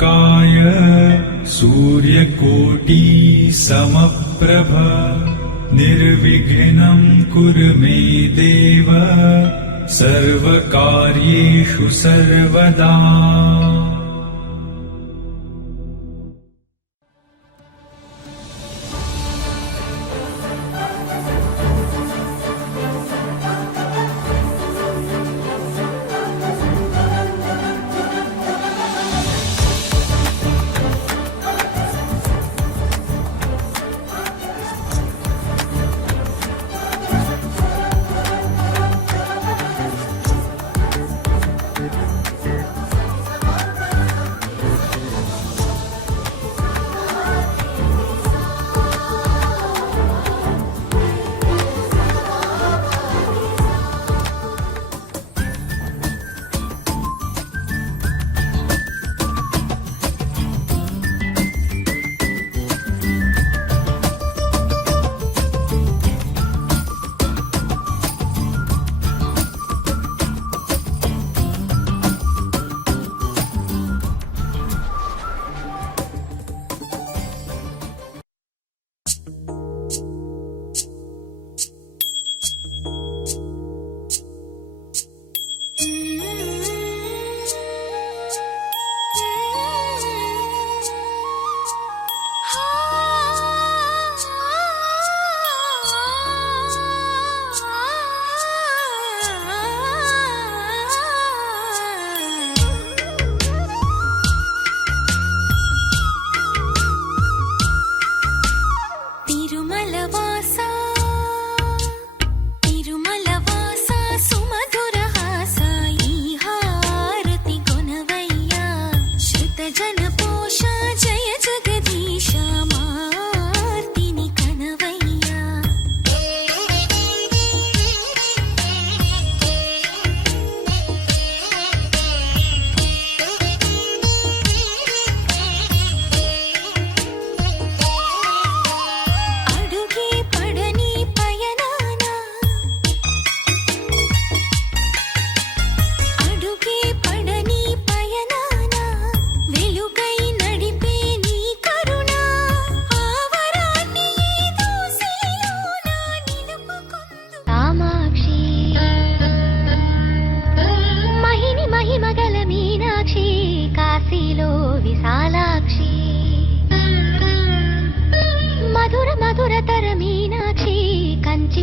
वक्रतुण्डमहाकाय सूर्यकोटि समप्रभ निर्विघ्नं कुरु मे देव सर्वकार्येषु सर्वदा।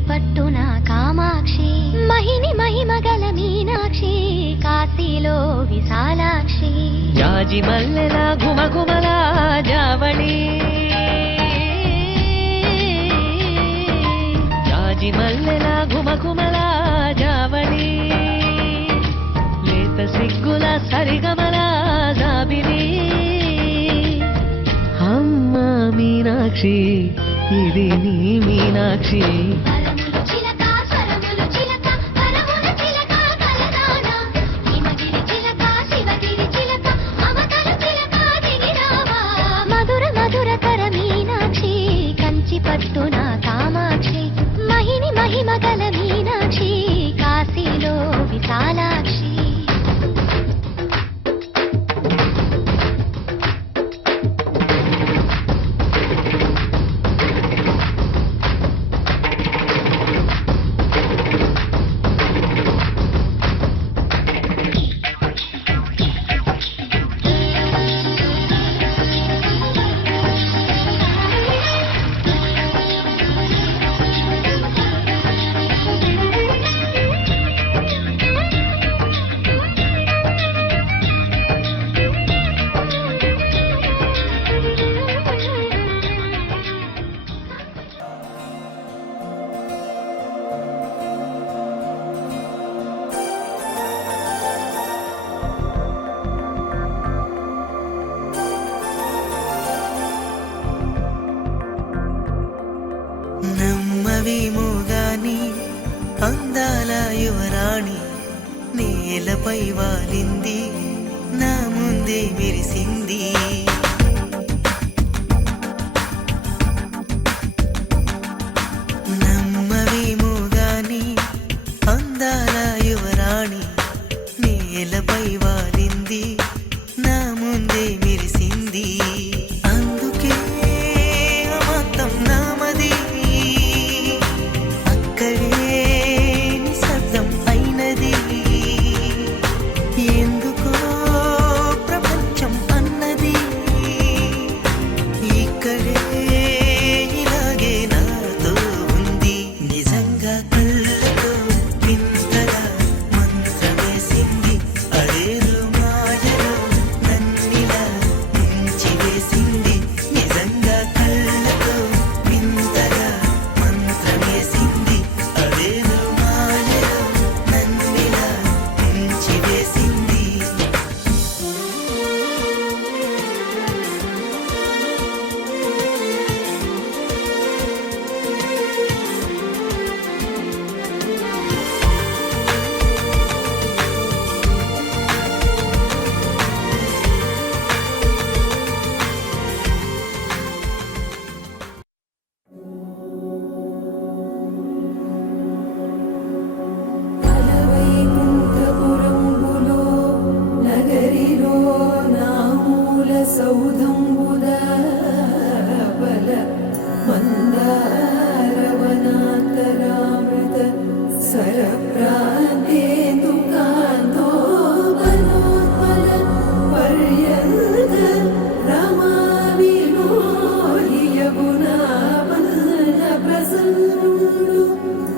పట్టున కామాక్షి మహిని మహిమగల మీనాక్షి కాశీలో విశాలాక్షి జాజి మల్లెల గుమగుమల జావళి జాజి మల్లెల గుమగుమల జావళి లేత సిగ్గుల సరిగమల జాబిలి అమ్మ మీనాక్షి ఇది నీ మీనాక్షి పట్టున కామాక్షి మహిని మహిమగల మీనాక్షి కాశీలో విశాలాక్షి నమ్మవేమోగాని అందాల యువరాణి నేలపై వాలింది నా ముందే మెరిసింది నమ్మవేమోగాని అందాల యువరాణి నేలపై వాలింది నా ముందే మెరిసింది సౌధంబుద బల మందారవనాంతరామృత సరప్రాంతేందుకాంతో బలోత్పల పర్యంత రమా విమోహి యమునా వన ప్రసన్నుడు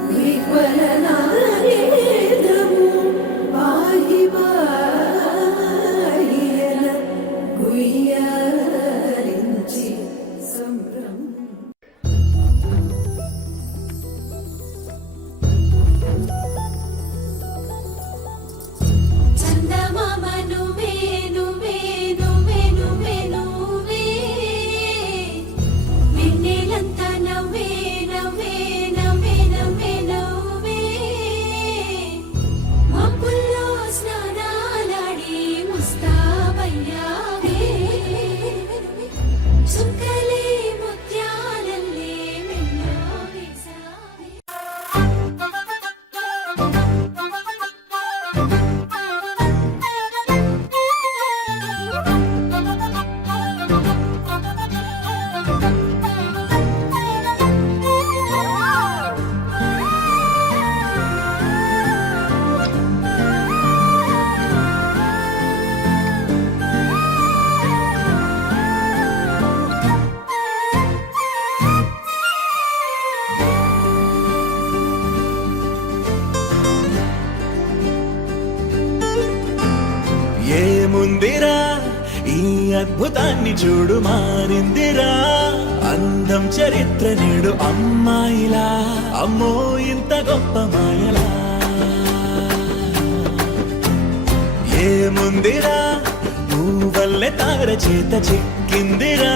విహ్వలనాగేంద్రము పాహి పాహియన గుయ్యారించి సంభ్రమ. చందమామ నువ్వే నువ్వే నువ్వే నువ్వే నువ్వే వెన్నెలంతా నవ్వే నవ్వే నవ్వే నవ్వే నవ్వే మబ్బుల్లో స్నానాలాడి ముస్తాబయ్యావే చుక్కలే ముత్యాలల్లే వెన్నో వేసావే. ఏముందిరా ఈ అద్భుతాన్ని చూడు మారిందిరా అందం చరిత్ర నేడు అమ్మాయిలా అమ్మో ఇంత గొప్ప మాయలా ఏముందిరా నువ్వల్లే తార చేత చిక్కిందిరా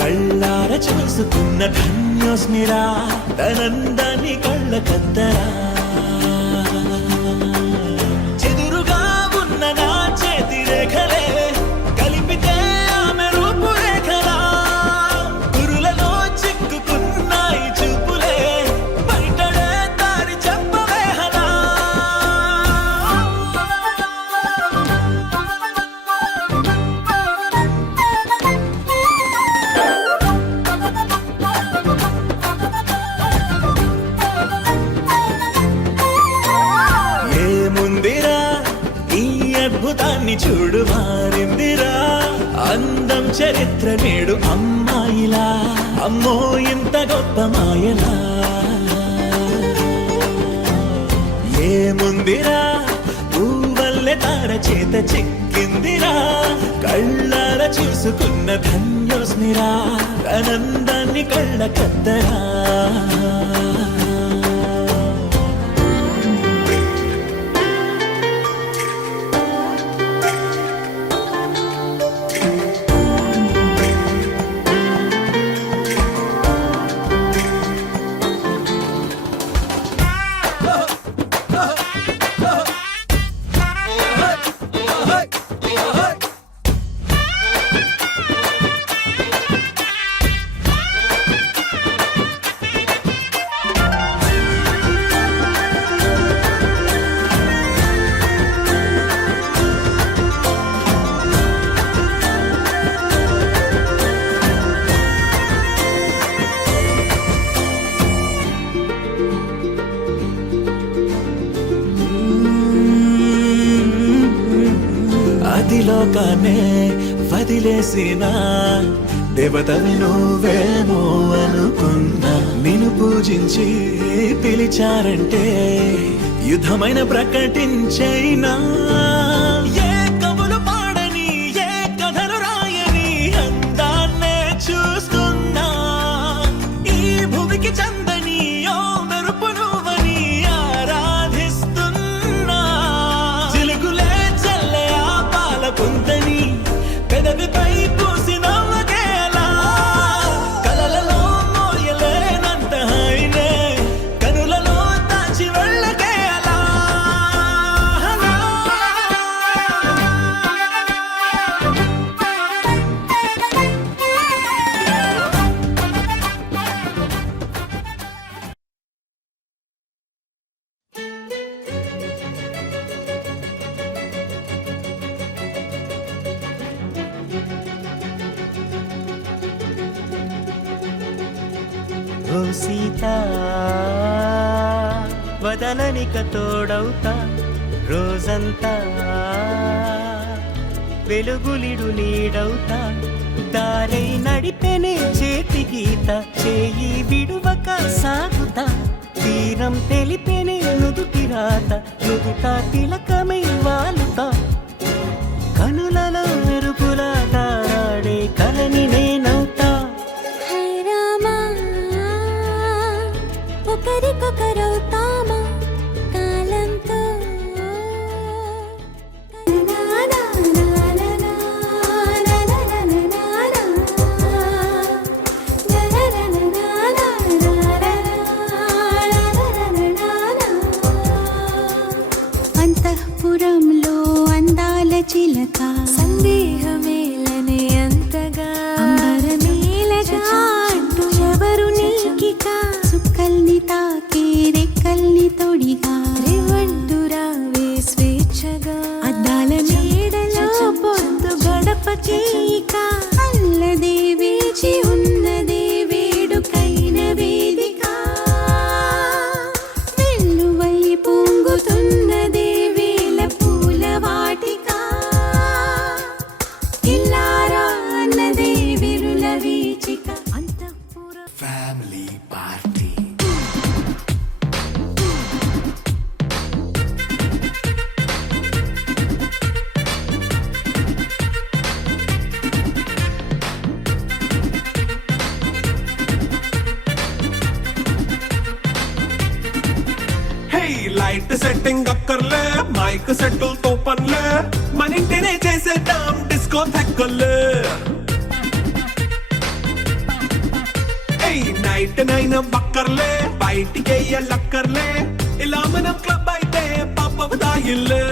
కళ్ళార చూసుకున్న ధన్యోస్మిరా తనందాన్ని కళ్ళ కద్దరా చెదురుగా ఉన్న నా చేతి రేఖలే కలిపితే ఆమె రూపురేఖలా గురులలో చిక్కుకున్నాయి చూపులే బయటడే దారి చెప్పవేహలా ఏముందిరా ఈ అద్భుతాన్ని చూడు మారిందిరా అందం చరిత్ర నేడు అమ్మాయిలా అమ్మో ఇంత గొప్ప మాయలా ఏముందిరా నువ్వల్లే తార చేత చిక్కిందిరా కళ్ళార చూసుకున్న ధన్యోస్మిరా ఆనందాన్ని కళ్ళ కద్దరా అదిలోకానే వదిలేసిన దేవతవి నువ్వేమో అనుకున్నా నిన్ను పూజించి పిలిచారంటే యుద్ధమైన ప్రకటించైనా ఏ కవులు పాడని ఏ కథలు రాయని అందాన్నే చూస్తున్నా ఈ భూమికి చందని ఓ మెరుపు నువ్వని ఆరాధిస్తున్నా చిలుకులే చల్లే ఆ పాల పుంతని పెదవిపై పూసి నవ్వకేలా కలలలో మోయలేనంత హాయినే కనులలో దాచి వెళ్ళకేలా ఓ సీత వదలనిక తోడవుతా రోజంతా వెలుగులిడు నీడవుతా దారై నడిపెనే చేతి గీత చేయి విడువక సాగుతా తీరం తెలిపెనే నుదుటి రాత నుదుట తిలకమై వాలుతా కనులలో మెరుపుల తారాడే కలని నేనవుతా హై రామా ఒకరికొకరవుతామా కాలంతో అంతఃపురంలో అందాల చిలక సందేహమేలనే అంతగా అంబరమేలగా అంటూ ఎవరు నీకిక సుక్కల్ని తాకే రెక్కల్ని తొడిగా రేవంటురావే స్వేచ్ఛగా అద్దాల మేడలో పొద్దు గడపకేక అల్లదే వేచి ఉన్నదే వేడుకైన వేదిక వెల్లువై పొంగుతున్నదే వేల పూల వాటిక ఇల్లారా అన్నదే విరుల వీచిక అంతఃపుర ఫ్యామిలీ పార్టీ లైట్ సెట్టింగ్ అక్కర్లే మైక్ సెట్టుల్ తో పనులే మన ఇంటినే చేసేద్దాం డిస్కో థెక్కలే నైట్ నైన్ బక్కర్లే బయటికి లక్కర్లే ఇలా మనం క్లబ్ అయితే పాపదాయిల్లే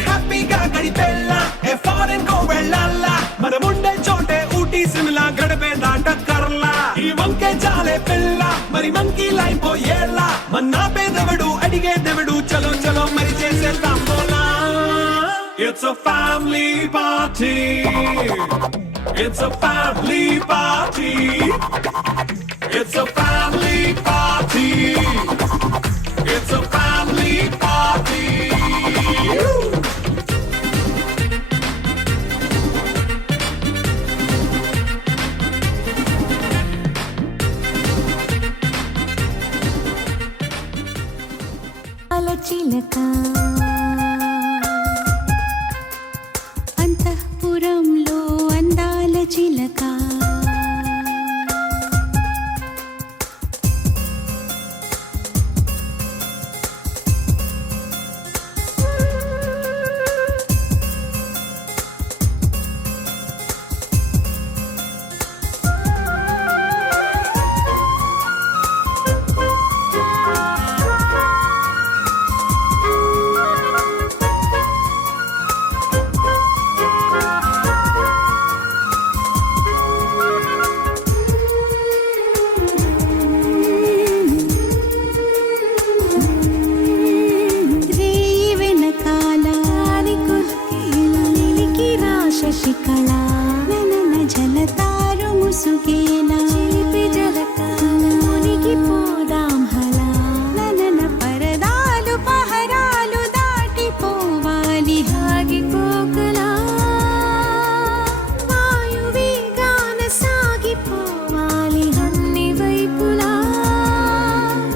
హ్యాపీగా గడిపెళ్ళా ఏ ఫారెన్ కో వెళ్ళాలా మనం ఉండే చోటే ఊటీ సిమ్లా గడిపే దాటక్కర్లా ఈ వంకే చాలే పిల్ల మరి మంకీ లైపోయేలా మన్నా పేదవడు అడిగేదెవడు చలో చలో మరి చేసేద్దాం బోలా it's a family party it's a family party it's a family party it's a family party చిలక అంతఃపురంలో అందాల చిలక శశికళ ననన జలతారు ముసుగేలా చిలిపి జలకానికి పోదాం హలా ననన పరదాలు పహరాలు దాటిపోవాలి హాగి కోకలా వాయువేగాన సాగిపోవాలి అన్ని వైపులా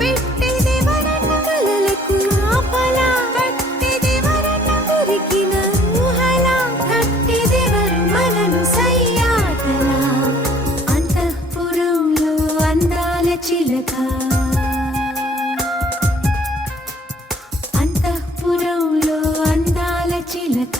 పెట్టిది వరట కలలకు ఆపలా పట్టిది వరట ఉరికిన ఊహలా కట్టిది వరు మనను సయ్యాటలా అంతఃపురంలో అందాల చిలక అంతఃపురంలో అందాల చిలక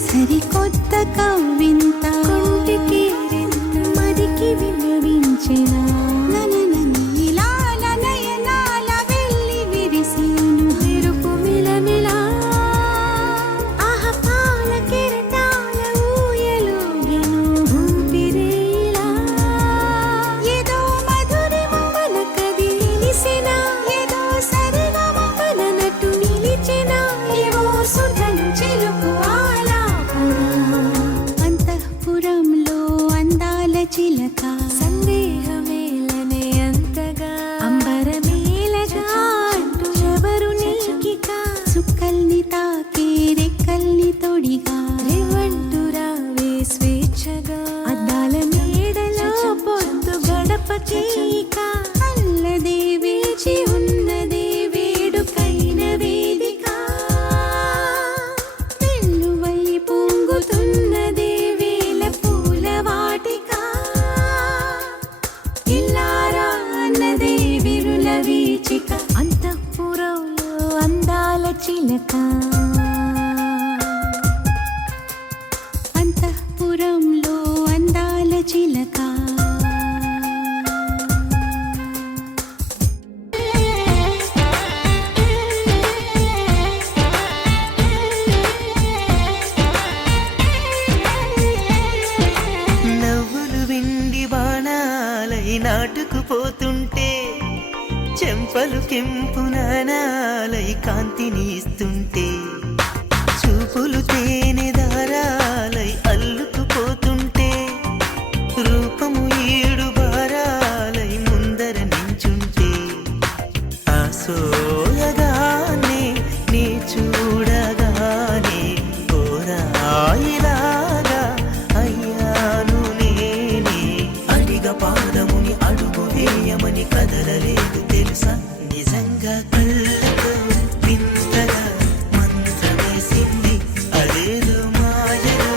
సరికొత్త కవ్వింత కొంటికి మదికి విన్నవించిన నీలాల నయనాల వెళ్ళి విరిసేను మెరుపు మిలమిలా ఆహ పాల కెరటాల ఊయలోగెను ఊపిరేలా ఏదో మధురిమ మనకది నిలిసిన ఏదో సరిగమ మననటు నిలిచిన ఏవో సుధలు చిలుకు ఆలాపన అంతఃపురంలో అందాల చిలక సందేహమేలనే అంతగా అంబరమేలగా అంటూ ఎవరు నీకిక సుక్కల్ని తాకే రెక్కల్ని తొడిగా రేవంటు రావే స్వేచ్ఛగా అద్దాల మేడలో పొద్దు గడప చీక అల్లదే వేచి ఉన్నదే వేడుకైన వేదిక వెల్లువై పొంగుతున్నదే వేల పూల వాటిక ఇల్లారా అన్నదే విరుల వీచిక అంతఃపురంలో అందాల చిలక అంతఃపురంలో అందాల చిలక నవ్వులు వెండి బాణాలై నాటుకుపోతుంటే చెంపలు కెంపు నాణాలై కాంతిని ఇస్తుంటే చూపులు తేనె దారాలై అల్లుకుపోతుంటే రూపము ఏడు బారాలై ముందర నించుంటే ఆసోయగానే నీ చూడగానే కోరాయిలాగా అయ్యాను నేనే అడిగ పాదముని అడుగు వేయమని కదలలేదు తెలుసా నిజంగా కళ్ళతో వింతగా మంత్రమేసింది అదేదో మాయలో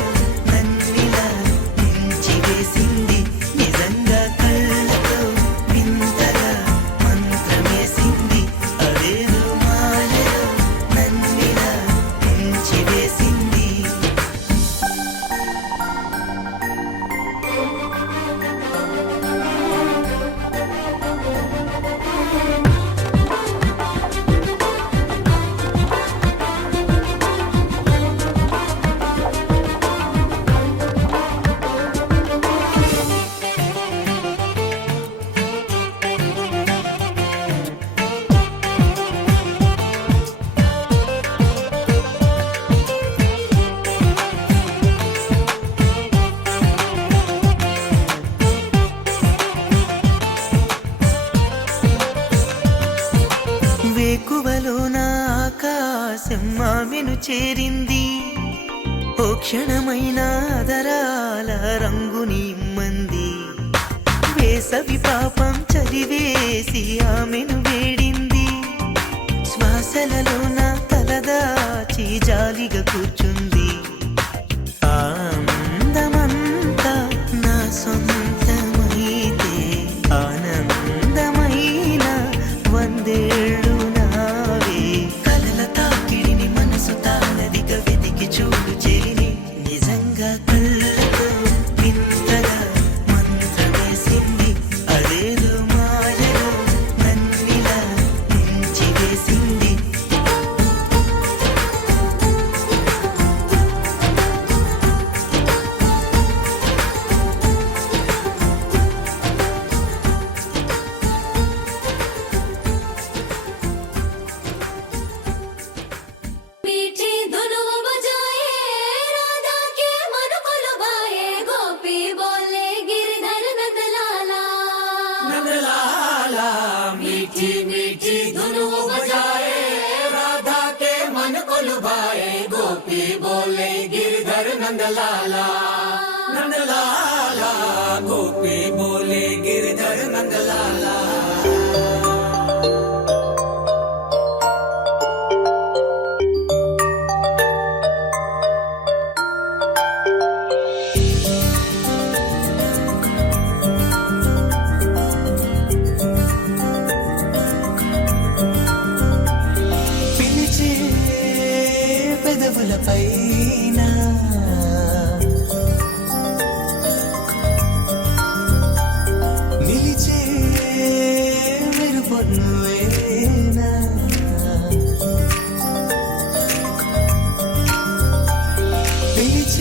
నన్నిలా మించి వేసింది నిజంగా కళ్ళతో వింతగా మంత్రమేసింది అదేదో మాయలో నన్నిలా మించి వేసింది వేకువలో నా ఆకాశం ఆమెను చేరింది ఓ క్షణమైన అదరాల రంగుని ఇమ్మంది వేసవి పాపం చలివేసి ఆమెను వేడింది శ్వాసలలో నా తలదాచి జాలిగా కూర్చుంది ఆ అందమంతా నా సొంతమైతే ఆనందమైన వందేళ్ళు నావే కలల తాకిడిని మనసు తానదిగా వెతికి చూడు చెలిని నిజంగా కళ్ళతో వింతగా మంత్రమేసింది అదేదో మాయలో నన్నిలా మించి వేసింది मीठी धुनुओं बजाए राधा के मन को लुभाए गोपी बोले गिरधर नंदलाला नंदलाला मीठी मीठी धुनुओं बजाए राधा के मन को लुभाए गोपी बोले गिरधर नंदलाला नंदलाला गोपी बोले गिरधर नंदलाला పిలిచే పెదవులపైన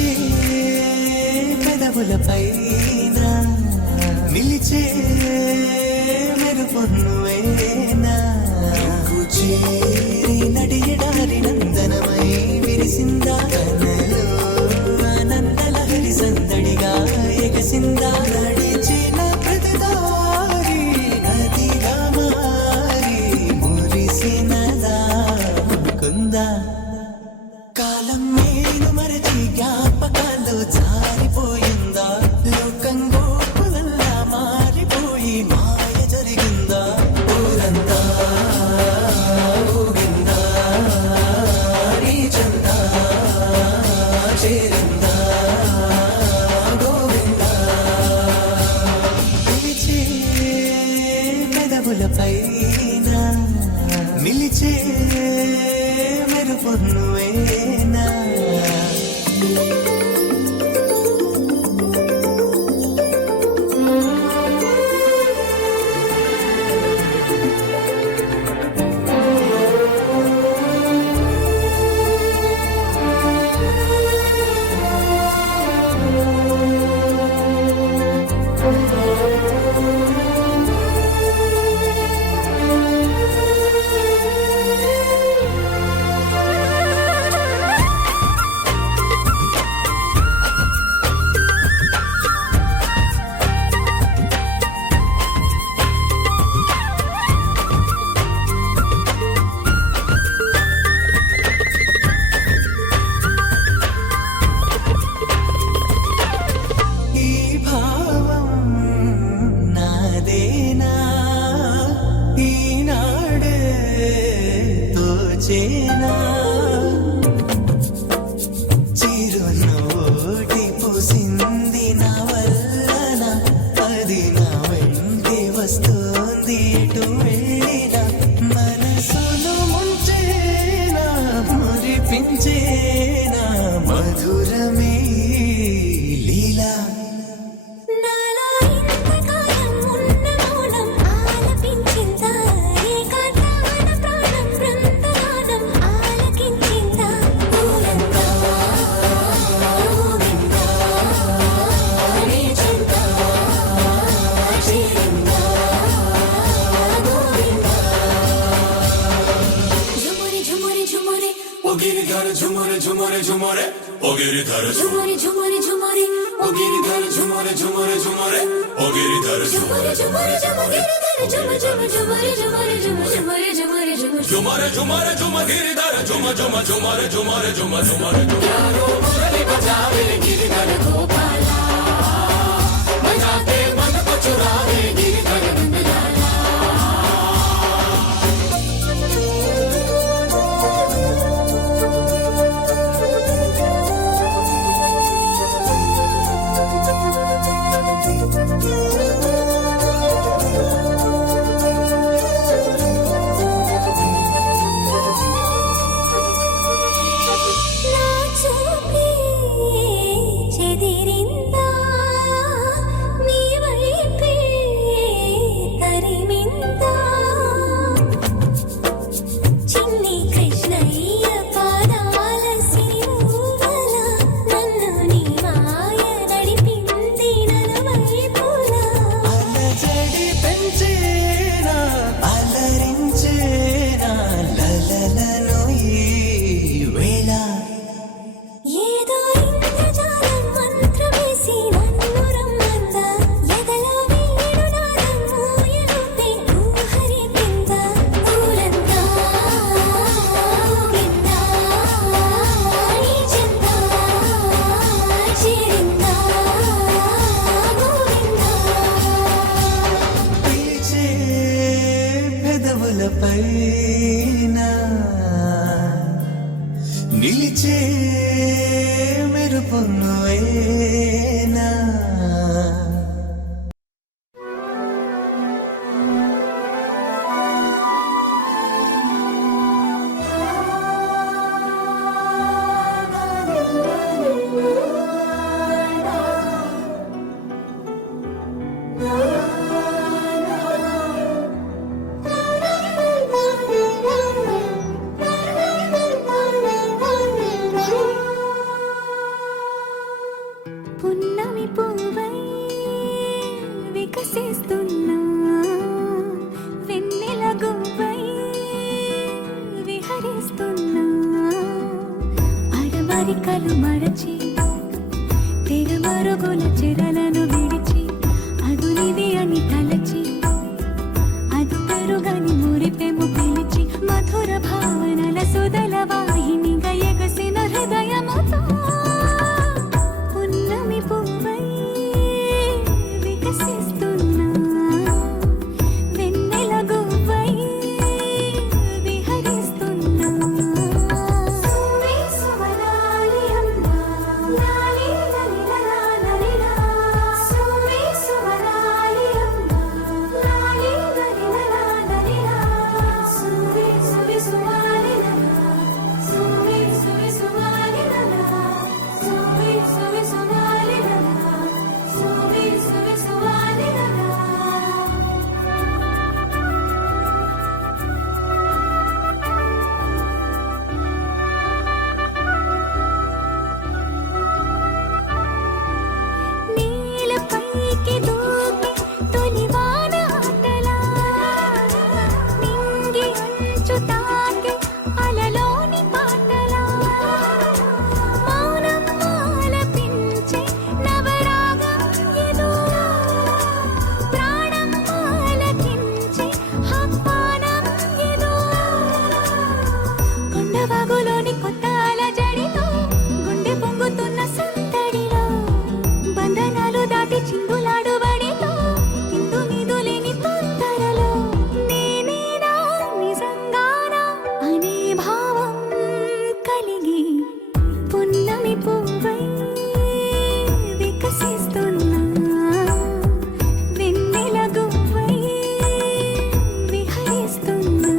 పిలిచే పెదవులపైన నిలిచే మెరుపు నువ్వేనా నువ్వు చేరి నడియడారి నందనమై విరిసిందా కనలో ఆనందలహరి సందడిగా ఎగసిందా నడిచిన ప్రతిదారి నదిగా మారి మురిసినదా కుందా కాలం నేను మరచి జ్ఞాపకాలు జారిపోయిందా లోకం గోపులల్లా మారిపోయి మాయ జరిగిందా ఊరంతా ఊగిందా నీ చందా చేరిందా గోవిందా పిలిచే పెదవులపైన నిలిచే మెరుపు నువ్వేనా ఈ భావం నాదేనా ఈనాడే తోచేనా చిరునోటి పూసింది నా వల్లన అది నా వెంటే వస్తుంది ఎటు వెళ్ళినా మనసును ముంచేనా మురిపించేనా మధురమే లీలా నాలో ఇంతకాలం ఉన్న మౌనం ఆలపించిందా ఏకాంతాన ప్రాణం బృందగానం ఆలకించిందా ఊరంతా ఊగిందా నీ చెంతా చేరిందా గోవిందా ఝుమురి ఝుమురి ఝుమురి ओ गिरिधर झुमरे झुमरे झुमरे ओ गिरिधर ఝుమురి ఝుమురి ఝుమురి ओ गिरिधर झुमरे झुमरे झुमरे ओ गिरिधर ఝుమురి ఝుమురి ఝుమురి ఝుమ ఝుమ ఝుమురి ఝుమురి ఝుమ ఝుమురి ఝుమురి ఝుమ झुमरे झुमरे झुम गिरिधर झुम झुम झुमरे झुमरे झुम झुमरे यारो मुरली बजावे गिरिधर गोपाला बजाते मन को चुरावे गिरिधर नंदलाला నా చూపే చెదిరిందా నీ వైపే తరిమిందా చిన్ని కృష్ణయ్య పాదాల సిరువల నన్ను నీ మాయ నడిపింది నలువైపులా అలజడి పెంచేనా అలరించేనా లలలను ఈ వేళ ఏదో ఇంద్రజాలం మంత్రమేసి నన్ను రమ్మందా ఎదలో వేణునాదం మోయలుపే ఊహరిపిందా ఊరంతా ఊగిందా నీ చెంతా చేరిందా గోవిందా పిలిచే పెదవులపైన నిలిచే మెరుపు నువ్వేనా పున్నమి పువ్వై వికసిస్తున్నా వెన్నెల గువ్వై విహరిస్తున్నా అరమరికలు మరచి తెరమరుగుల చెరలను విడిచి అదునిది అని తలచి అదు పెరుగని మురిపెము పిలిచి మధుర భావనల సుదల వాహినిగా ఎగసిన హృదయముతో పున్నమి పువ్వై వికసిస్తున్నా వెన్నెల గువ్వై విహరిస్తున్నా సువి సువనాలి అమ్మా లాలి లలిలా లలిలా సువి సువనాలి అమ్మా లాలి లలిలా లలిలా సువి సువి సువాలి లలా సువి సువి సువాలి లలా సువి సువి సువాలి లలా సువి సువి సువాలి లలా నీలపైకి దూకి తొలివాన ఆటలా నింగి అంచు తాకి అలలోని పాటలా మౌనం ఆలపించే నవరాగం ఏదో ప్రాణం ఆలకించే ఆహ్వానం ఏదో కొండవాగులోని కొత్త అలజడిలో గుండె పొంగుతున్న సందడిలో బంధనాలు దాటి చిందులాడు బడిలో ఇందు మీదు లేని తొందరలో నేనేనా నిజంగానా అనే భావం కలిగి పున్నమి పువ్వై వికసిస్తున్నా వెన్నెల గువ్వై విహరిస్తున్నా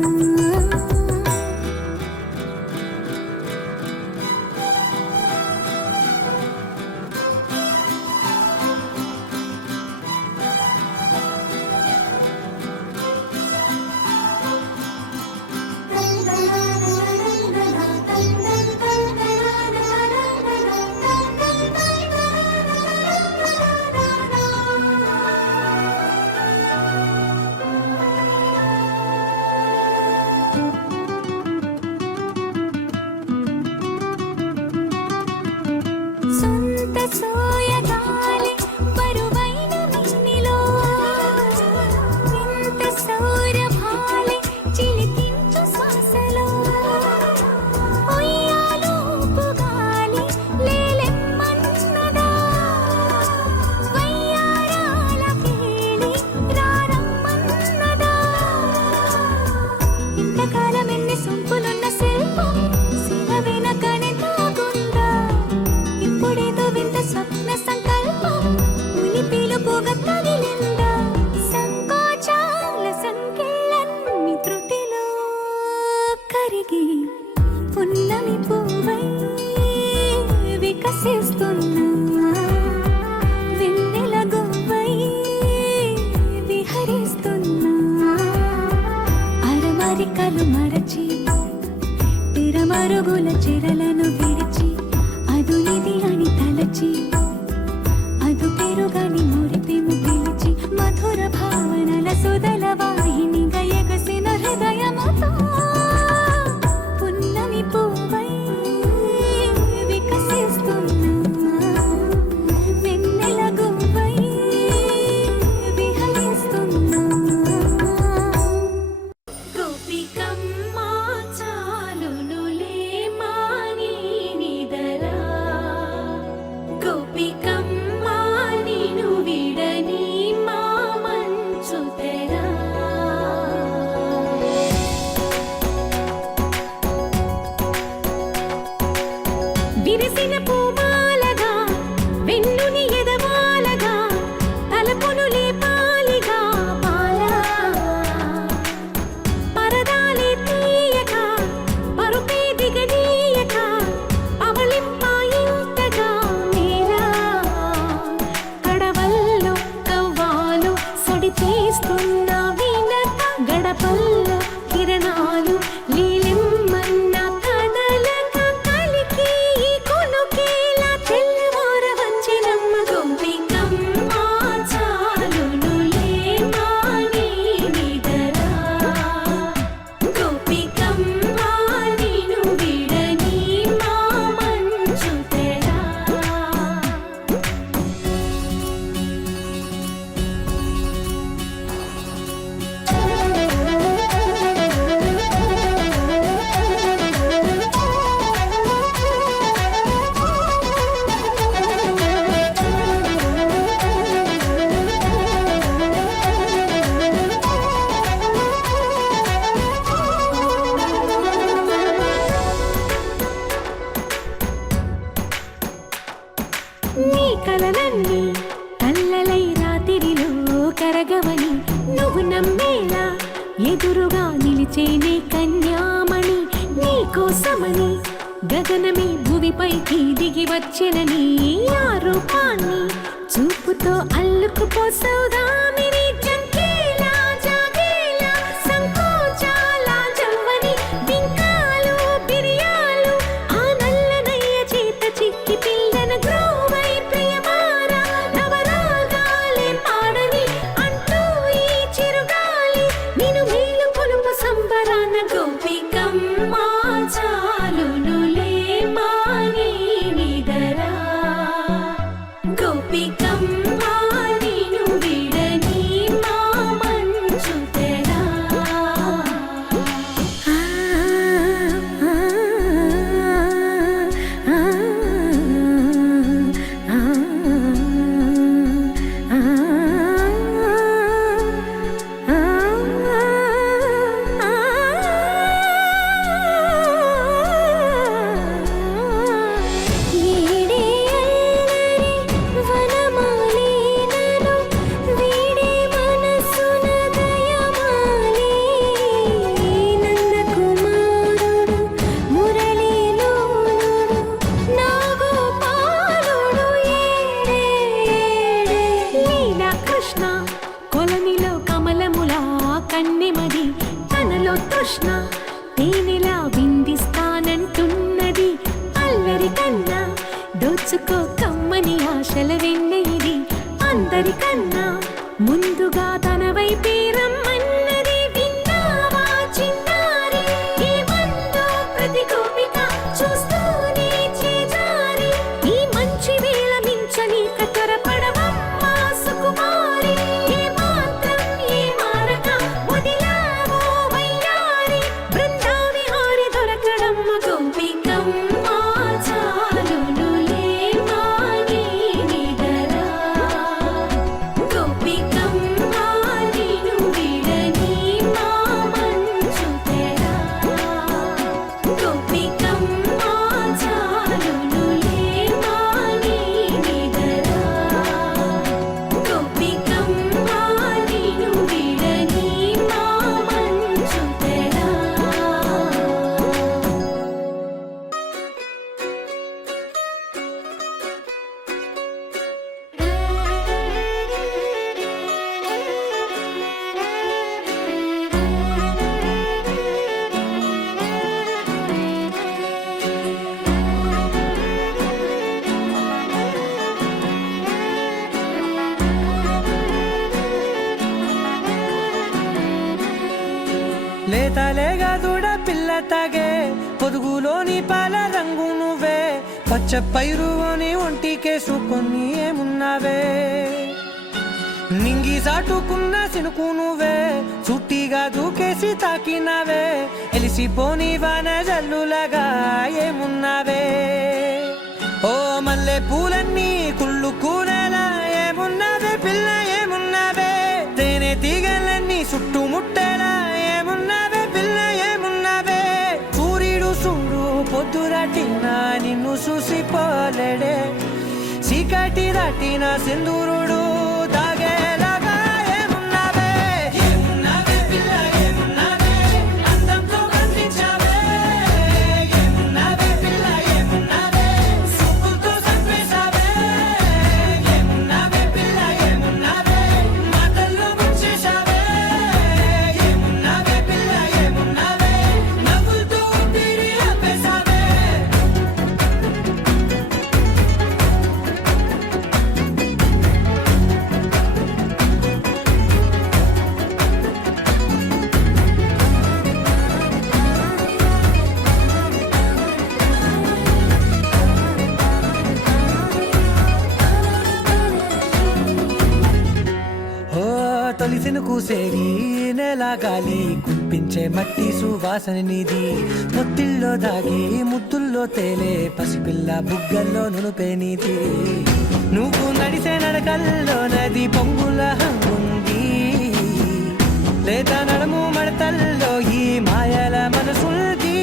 సొంత సోయగాలి బరువైన మిన్నిలో ఇంత సౌరభాలి చిలికించు శ్వాసలో ఉయ్యాలూపు గాలి లేలెమ్మన్నదా వయ్యారాల కేళి రారమ్మన్నదా ఇంతకాలం ఎన్ని సొంపులున్న శిల్పం శిల వెనకనే తాగుందా ఇప్పుడేదో వింత స్వప్న సంకల్పం ముని పిలుపుగా తగిలిందా సంకోచాల సంఖ్యలన్నీ త్రుటిలో కరిగి పున్నమి పువ్వై వికసిస్తున్నా వెన్నెల గువ్వై విహరిస్తున్నా అరమరికలు మరచి తిరమరుగుల చెరలను విడిచి అదునిది అని తలచి అదు పెరుగని మురిపెము పిలిచి మధుర భావనల సుదల వాహినిగా ఎగసిన హృదయముతో పున్నమి పువ్వై వికసిస్తున్నా నీ కలలన్నీ కల్లలై రాత్రిలో కరగవని నువ్వు నమ్మేలా ఎదురుగా నిలిచేనే కన్యామణి నీ కోసమని గగనమే భువిపైకి దిగి వచ్చెనని ఆ రూపాన్ని చూపుతో అల్లుకుపోసౌదామిని జంకేలా జాగేలా సంకోచాల జవ్వని బింకాలు బిరియాలు ఆ నల్లనయ్య చేత చిక్కి పిల్లన గ్రోవై ప్రియమారా నవరాగాలే పాడని అంటూ ఈ చిరుగాలి నిన్ను మేలు కొలుపు సంబరాన గోపికమ్మ చాలునులే మాని నిదరా గోపికమ్మ నిన్ను విడని మా మంచు తెరా వీడే అల్లరి వనమాలీనను వీడే మనసున దయమాలి నందకుమారుడు మురళీలోలుడు నాగోపాలుడు ఏడే లీలా కృష్ణ కొలనిలో కమలములా కన్నెమది తనలో తృష్ణ తేనెలా విందిస్తానంటున్నది అల్లరి కన్నా దోచుకో కమ్మని ఆశల వెన్నెయిది అందరికన్నా ముందుగా తన వైపే రమ్మన్నది విన్నావా చిన్నారి ఏమందో ప్రతి గోపిక చూస్తూనే చేజారి ఈ మంచి వేళ మించని కతరపడవమ్మ సుకుమారి ఏ మాత్రం ఏ మారక వదిలావో వయ్యారి బృందావిహారి దొరకడమ్మ గోపికమ్మ చాలునులే మాని నిదరా గోపికమ్మ నిన్ను విడని మా మంచు తెరా గోపికమ్మ చాలునులే మాని నిదరా గోపికమ్మ నిన్ను విడని మా మంచు తెరా లేతలేగా దూడ పిల్ల తాగే పొదుగులోని పాల రంగు నువ్వే పచ్చ పైరుని ఒంటికేసుకొని ఏమున్నావే నింగి సాటుకున్న సినుకు నువ్వే చుట్టిగా దూకేసి తాకినావే ఎలిసిపోని వాన జల్లులాగా ఏమున్నావే ఓ మల్లె పూలన్నీ కుళ్ళు కూరలా ఏమున్నావే పిల్ల ఏమున్నావే తేనె తీగలన్నీ చుట్టుముట్టేలా ఏమున్నావే పిల్ల ఏమున్నావే సూర్యుడు చూడు పొద్దురాటిన నిన్ను చూసిపోలేడే చీకటి దాటిన సింధూరుడు తాగేలాగా ఏమున్నావే ఏమున్నావే పిల్ల ఏమున్నావే అందంతో కనిపించావే ఏమున్నావే పిల్ల ఏమున్నావే చూపుతో చంపేశావే ఏమున్నావే పిల్ల ఏమున్నావే మాటల్లో ముంచేశావే ఏమున్నావే పిల్ల ఏమున్నావే నవ్వులతో ఊపిరి ఆపేశావే ఓ తొలిసిను కూసేరి నెల గాలి కుప్పించే మట్టి సువాసన నీది పొత్తిల్లో దాగి ముద్దుల్లో తేలే పసిపిల్ల బుగ్గల్లో నునుపే నీది నువ్వు నడిసే నడకల్లో నది పొంగుల హంగుంది లేత నడుము మడతల్లో ఈ మాయల మనసుల్ది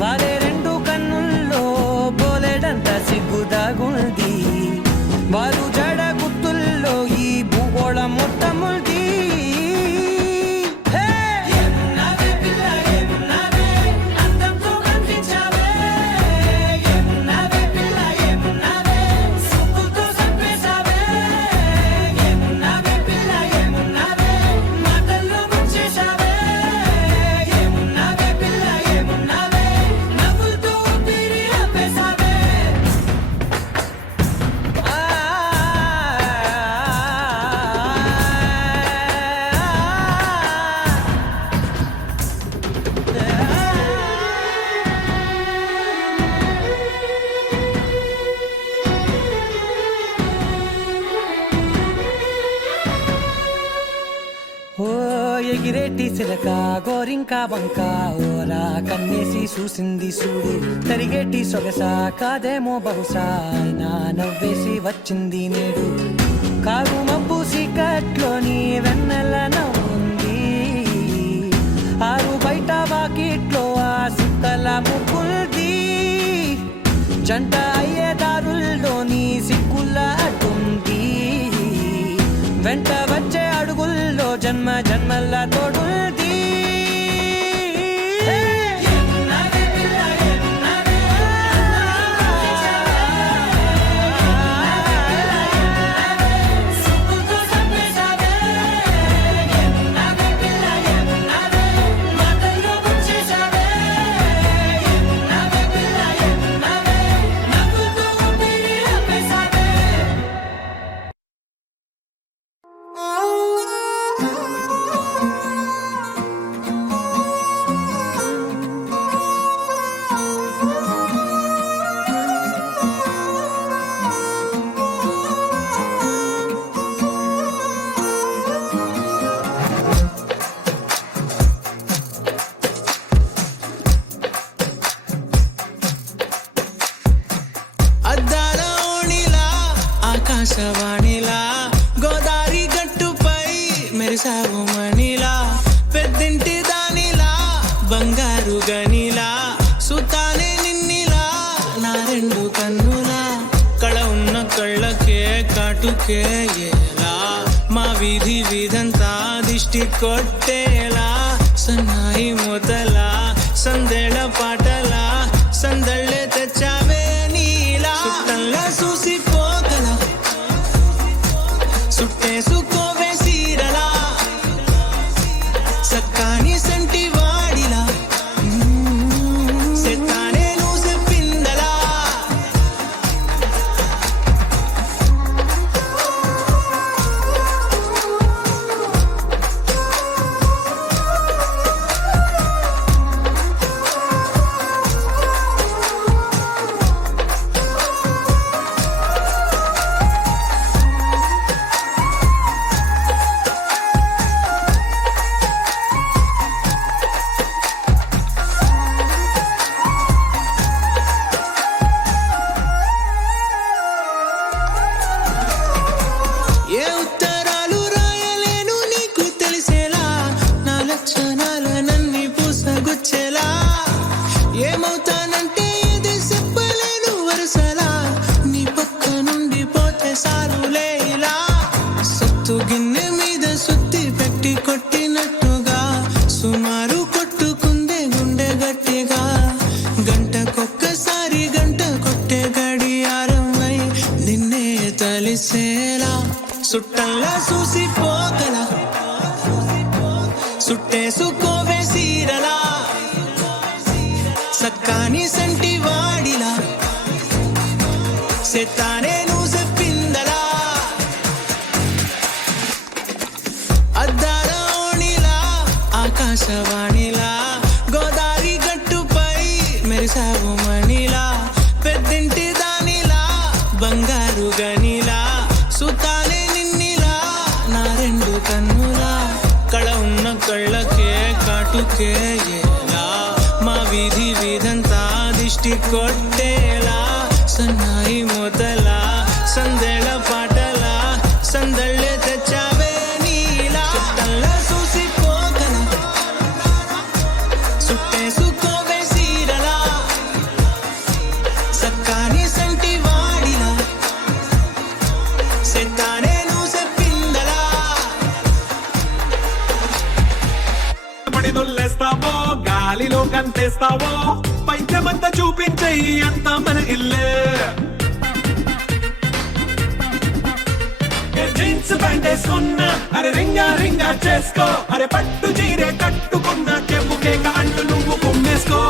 వాలే రెండు కన్నుల్లో బోలెడంత సిగ్గు దాగుంది ఎగిరేటి సిలక గోరింక వంక ఓలా కన్నేసి చూసింది చూడు తరిగేటి సొగస కాదేమో బహుశా అయినా నవ్వేసి వచ్చింది నేడు కారు మబ్బు సీకట్లోని వెన్నెల నవ్వుంది ఆరు బయట వాకిట్లో ఆ సుక్కల ముగ్గుల్ది జంట అయ్యే దారుల్లోని సిగ్గుల అడ్డుంది వెంట వచ్చే అడుగుల్లో జన్మ జన్మల తోడుల్ది అద్దాల ఓణిలా ఆకాశవాణిలా గోదారి గట్టుపై మెరిసావు మణిలా పెద్దింటి దానిలా బంగారు గనిలా సుతానే నిన్నిలా నా రెండు కన్నులా కళ ఉన్న కళ్ళకే కాటుకే ఏలా మా వీధి వీధంతా దిష్టి కొట్టేలా సన్నాయి మూతలా సందేళ పాటలా సందళ్ళే తెచ్చావే నీలా సుట్టంలా చూసిపోగల సుట్టేసుకోవే సీరలా సక్కాని సంటి వాడిలా సెత్తానే నువ్వు చెప్పిందలా ఏ ఉత్తరాలు రాయలేను నీకు తెలిసేలా నా లక్షణాలనన్నీ పూసగుచ్చేలా ఏమవుతానంటే ఏది చెప్పలేను వరుసలా నీ పక్క నుండి పోతే సారులే ఇలా సత్తు గిన్నె మీద సుత్తి పెట్టి కొట్టినట్టుగా సుమారు కొట్టుకుందే గుండె గట్టిగా గంటకొక్కసారి గంట కొట్టే గడియారమై నిన్నే తలిసేలా సుట్టంలా చూసిపోగల సుట్టేసుకోవే సీరలా సక్కాని సంటి వాడిలా సెత్తానే నువ్వు చెప్పిందలా అద్దాల ఓణిలా ఆకాశవాణిలా గోదారి గట్టుపై మెరిసావు మణిలా పెద్దింటి దానిలా బంగారు గనిలా సుతానే నిన్నిలా నా రెండు కన్నులా కళ ఉన్న కళ్ళకే కాటుకే ఏలా మా వీధి వీధంతా దిష్టి కొట్టేలా సన్నాయి మూతలా సందేళ పాటలా సందళ్ళే తెచ్చావే నీలా చుట్టంలా చూసిపోగల సుట్టేసుకోవే సీరలా సక్కాని సంటి వాడిలా సెత్తానే నువ్వు చెప్పిందలా పడి దొల్లేస్తావో గాలిలో కంటేస్తావో పైద్యమంతా చూపించేయి అంత మన ఇల్లే జీన్స్ ప్యాంట్ వేసుకున్నా అరే రింగా రింగా చేసుకో అరే పట్టు చీరే కట్టుకున్న చెప్పుకే కాళ్ళు నువ్వు కుమ్మేసుకో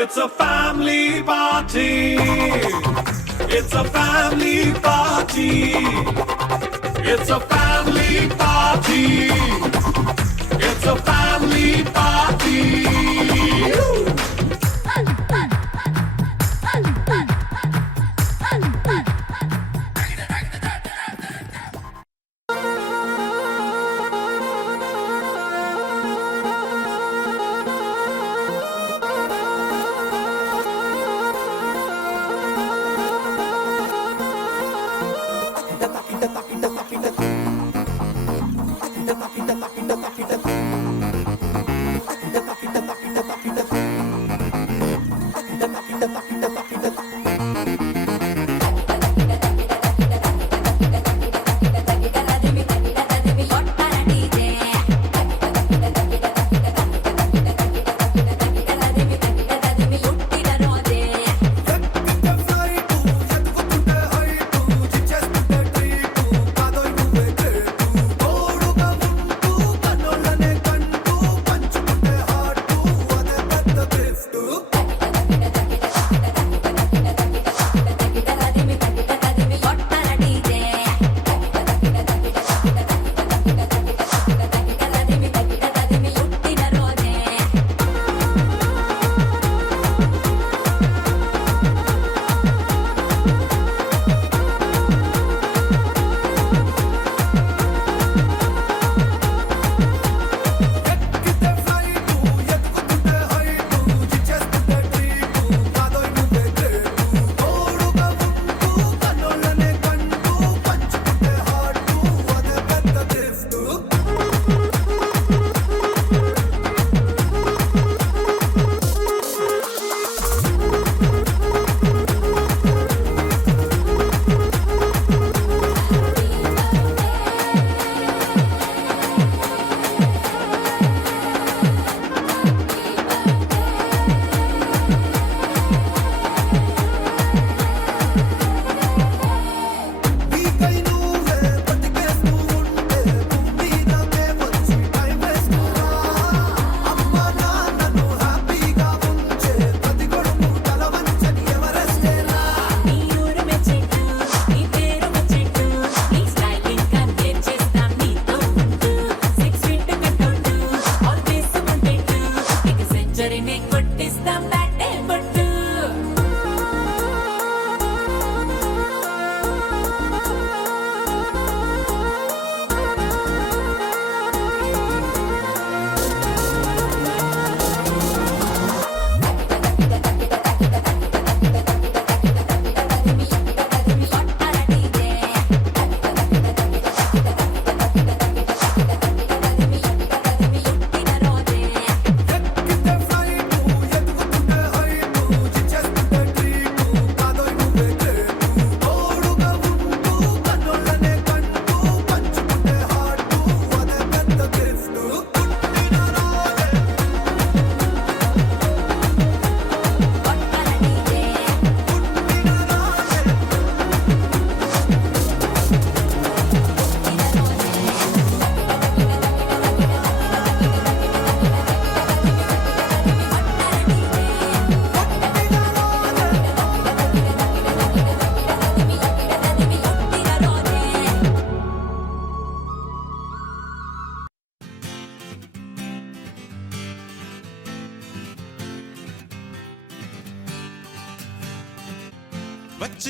it's a family party it's a family party it's a family party it's a family party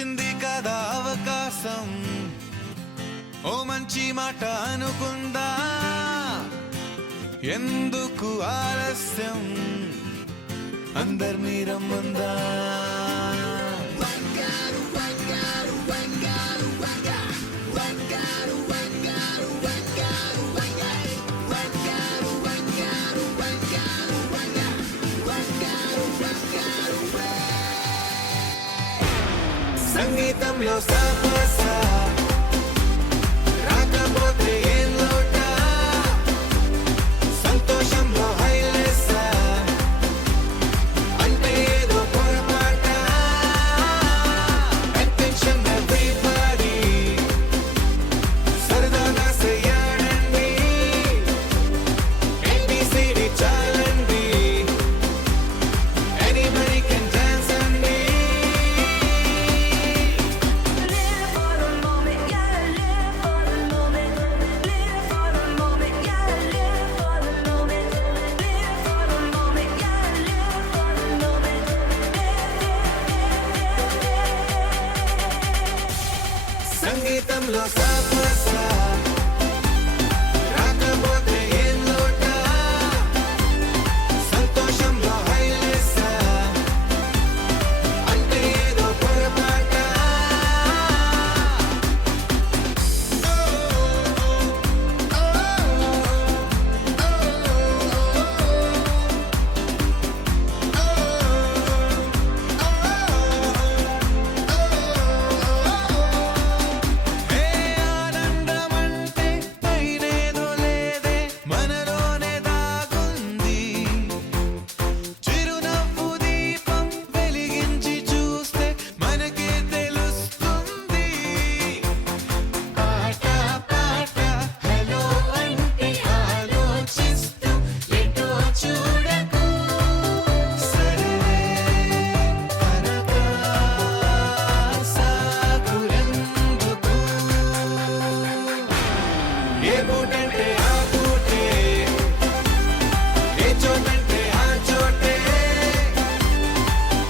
వచ్చింది కదా అవకాశం, ఓ మంచి మాట అనుకుందా, ఎందుకు ఆలస్యం, అందరినీ రమ్మందా. సంగీతంలో సాపస రాకపోతే ఏం లోట, సంతోషంలో హైలెస్స అంటే ఏదో పొరపాట. Attention everybody, సరదాగా చెయ్యాడండి, ABCD చాలండి, anybody can dance అండి. Live for the moment, yeah, live for the moment. Live for the moment, yeah, live for the moment. Live for the moment, yeah, live for the moment. సంగీతంలో సాపస రాకపోతే ఏం లోట, సంతోషంలో హైలెస్స అంటే ఏదో పొరపాట. ఏ ఆనందమంటే పైనేదో లేదే, మనలోనే దాగుంది. చిరునవ్వు దీపం వెలిగించి చూస్తే మనకే తెలుస్తుంది. పాట పాట హలో అంటే ఆలోచిస్తూ ఎటో చూడకు, సరే తనగా సాగులెందుకు. ఏ పూటంటే ఆ పూటే, ఏ చోటంటే ఆ చోటే,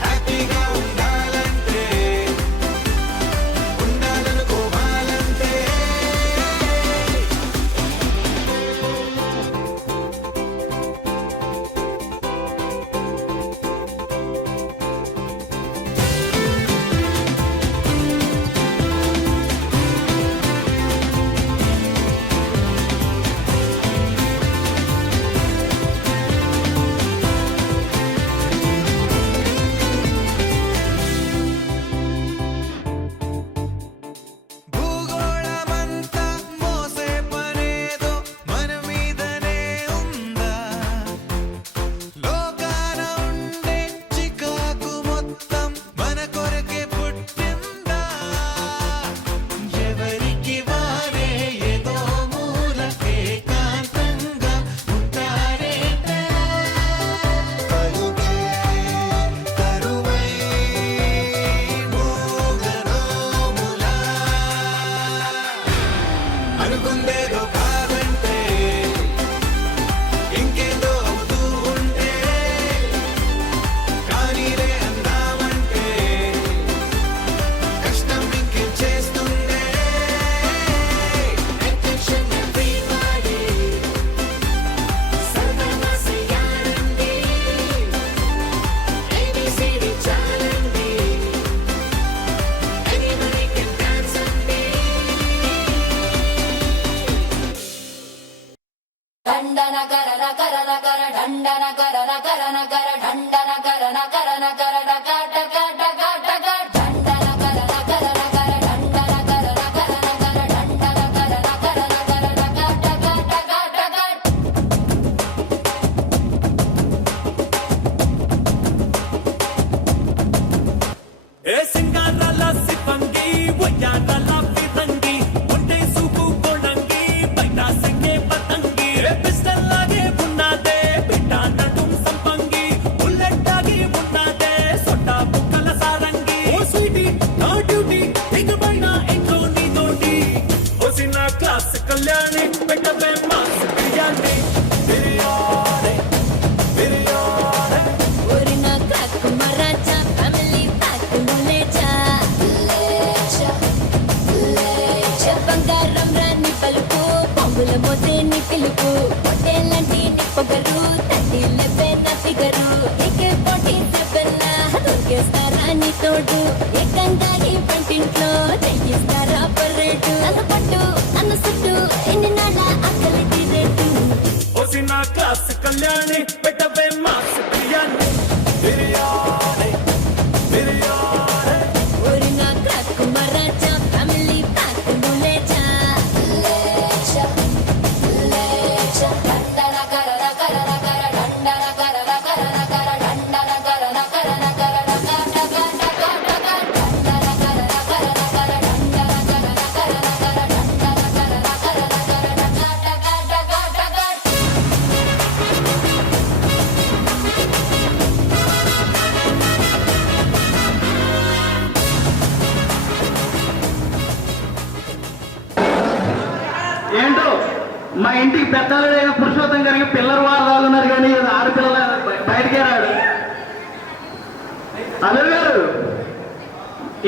హ్యాపీగా ఉండాలంటే, ఉండాలనుకోవాలంటే. భూగోళమంతా మోసే పనేదో మన మీదనే ఉందా, లోకాన ఉండే చికాకు మొత్తం మన కొరకే పుట్టిందా. ఎవరికి వారే ఏదో మూలకే కాంతంగా ఉంటారేట, పలుకే కరువై మోగనోములా. అనుకుందేదో కాదంటే ఇంకేదో అవుతూ ఉంటే, కానీలే అందామంటే కష్టం ఇంకేం చేస్తుందే. Attention everybody, సరదాగా చెయ్యాలండి, ABCD చాలండి, anybody can dance అండి. దండన కరన కరన కర దండన కరన కరన కర దండన కరన కరన కర డక డక డక డక దండన కరన కరన కర దండన కరన కరన కర దండన కరన కరన కర డక డక డక డక. ఏ సింగారాల సిప్పంగి, ఒయ్యారాల ఫిరంగి, ఒంటే సూపు కొడంగి, బయట సింగే పతంగి. ఏ పిస్టల్లాగే ఉన్నదే బిడ్డ నడుం సంపంగి, బుల్లెట్టాగి ఉన్నదే సొట్ట బుక్కల సారంగి. ఓ రంగుల మోసేని పిలుపు పొట్టేళ్ళంటి నిప్పగరు తండ్రి లెబ్బెన్న ఫిగరు ఏకే పోటీ చెప్పన్నా దొరికేస్తారా నీ తోడు ఏకంగా ఈ పంటింట్లో చెయ్యిస్తారా పర్రెడు నన్ను పట్టు నన్ను చుట్టూ ఎన్ని నాళ్ళ అక్కలి తీరేటు ఓసిన క్లాస్ కళ్యాణి పెట్టవే మాస్ బిర్యానీ బిర్యానీ బిర్యానీ ఊరి నా క్రాక్ మరాచా ఫ్యామిలీ ప్యాక్ నులేచా లేచా లేచా డండన కరన కరన కర డండన కరన కరన కర డండన కరన కరన కర డండన కరన కరన కర డండన కరన కరన కర డండన కరన కరన కర డండన కరన కరన కర డండన ఏంటో మా ఇంటికి పెద్దలుడైన పురుషోత్తం గారికి పిల్లలు వాళ్ళు ఉన్నారు కానీ ఆడపిల్లల బయటకే రాడు. అల్లుడు గారు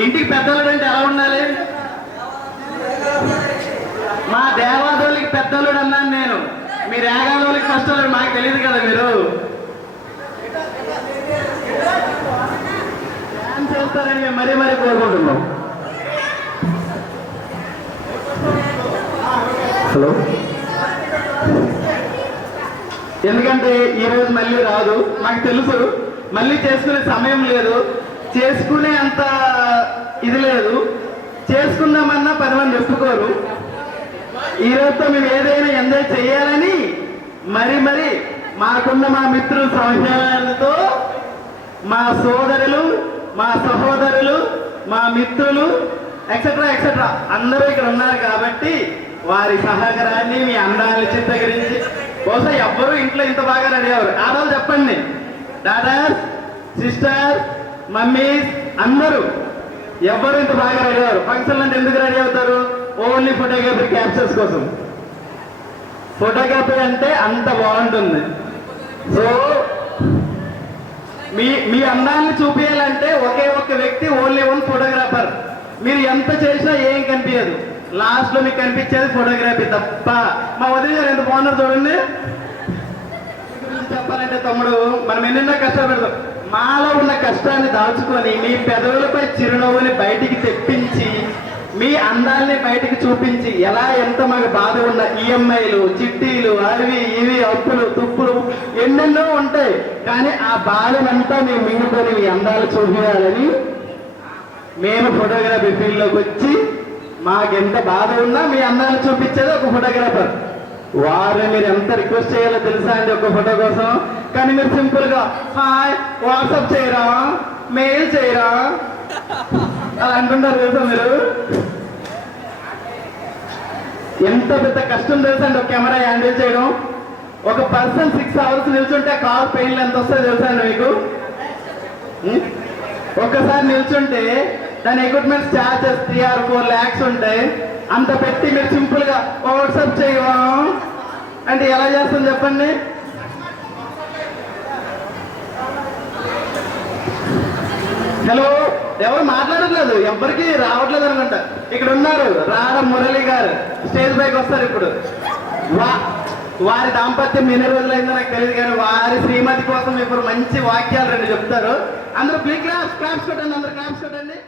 ఇంటికి పెద్దలుడు అంటే ఎలా ఉండాలి? మా దేవాదోళ్ళకి పెద్దలుడు అన్నాను నేను, మీరు ఏగాదోళ్ళకి ఫస్ట్ అల్లుడు మాకు తెలియదు కదా. మీరు డాన్స్ చేస్తారని మేము మరీ మరీ కోరుకుంటున్నాం. హలో, ఎందుకంటే ఈరోజు మళ్ళీ రాదు నాకు తెలుసు. మళ్ళీ చేసుకునే సమయం లేదు, చేసుకునే అంత ఇది లేదు. చేసుకుందామన్నా 10 మంది ఒప్పుకోరు. ఈరోజుతో మేము ఏదైనా ఎంజాయ్ చేయాలని మరి మాకున్న మా మిత్రుల సహకారాలతో మా సోదరులు, మా సహోదరులు, మా మిత్రులు ఎక్సెట్రా అందరూ ఇక్కడ ఉన్నారు కాబట్టి వారి సహకారాన్ని మీ అందాన్ని చిత్రీకరించి బహుశా ఎవ్వరూ ఇంట్లో ఇంత బాగా రెడీ అవ్వరు. ఆడవాళ్ళు చెప్పండి, డాటర్స్, సిస్టర్స్, మమ్మీస్ అందరూ ఎవ్వరూ ఇంత బాగా రెడీ అవ్వరు. ఫంక్షన్ అంటే ఎందుకు రెడీ అవుతారు? ఓన్లీ ఫోటోగ్రఫీ క్యాప్చర్స్ కోసం. ఫోటోగ్రఫీ అంటే అంత బాగుంటుంది. సో మీ అందాన్ని చూపించాలంటే ఒకే ఒక్క వ్యక్తి, ఓన్లీ వన్ ఫోటోగ్రాఫర్. మీరు ఎంత చేసినా ఏం కనిపించదు, లాస్ట్ లో మీకు కనిపించేది ఫోటోగ్రఫీ తప్ప. మా వదిలి గారు ఎంత బాగున్నారు చూడండి. చెప్పాలంటే తమ్ముడు, మనం ఎన్నెన్నో కష్టాలు పెడతాం. మాలో ఉన్న కష్టాన్ని దాచుకొని మీ పెదవులపై చిరునవ్వుని బయటికి తెప్పించి మీ అందాల్ని బయటికి చూపించి ఎలా ఎంత మాకు బాధ ఉన్న ఈఎంఐలు, చిట్టీలు, అవి ఇవి అప్పులు తుప్పులు ఎన్నెన్నో ఉంటాయి. కానీ ఆ బాధనంతా మేము మింగుకొని మీ అందాలు చూపించాలని మేము ఫోటోగ్రఫీ ఫీల్డ్లోకి వచ్చి మాకెంత బాధ ఉన్నా మీ అందాన్ని చూపించేది ఒక ఫోటోగ్రాఫర్. వారిని మీరు ఎంత రిక్వెస్ట్ చేయాలో తెలుసా అండి ఒక ఫోటో కోసం? కానీ మీరు సింపుల్ గా హాయ్ వాట్సాప్ చేయరా, మెయిల్ చేయరా అలా అంటుంటారు తెలుసా? మీరు ఎంత పెద్ద కష్టం తెలుసా అండి ఒక కెమెరా హ్యాండిల్ చేయడం. ఒక పర్సన్ 6 hours నిల్చుంటే కార్ పెయిన్లు ఎంత వస్తాయో తెలుసా అండి మీకు? ఒక్కసారి నిల్చుంటే దాని ఎక్విప్మెంట్స్ ఛార్జెస్ 3 or 4 lakhs ఉంటాయి. అంత పెట్టి మీరు సింపుల్ గా వాట్సాప్ చేయవా అంటే ఎలా చేస్తాం చెప్పండి? హలో, ఎవరు మాట్లాడట్లేదు, ఎవరికి రావట్లేదు అనుకుంటా. ఇక్కడ ఉన్నారు రాడ మురళి గారు, స్టేజ్ పైకి వస్తారు ఇప్పుడు. వారి దాంపత్యం ఎన్ని రోజులైందో నాకు తెలియదు, కానీ వారి శ్రీమతి కోసం ఇప్పుడు మంచి వాక్యాలు 2 చెప్తారు. అందరూ ప్లీజ్ క్లాప్స్ కొట్టండి, అందరూ క్లాప్స్ కొట్టండి.